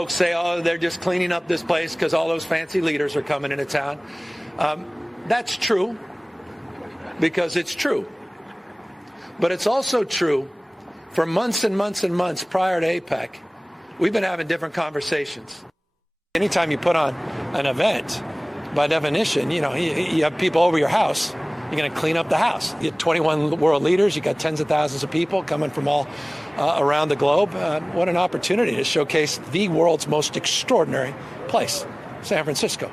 folks say, oh, they're just cleaning up this place because all those fancy leaders are coming into town. That's true, because it's true. But it's also true for months and months and months prior to APEC, we've been having different conversations. Anytime you put on an event, by definition, you have people over your house, you're going to clean up the house. You have 21 world leaders, you got tens of thousands of people coming from all around the globe. What an opportunity to showcase the world's most extraordinary place, San Francisco.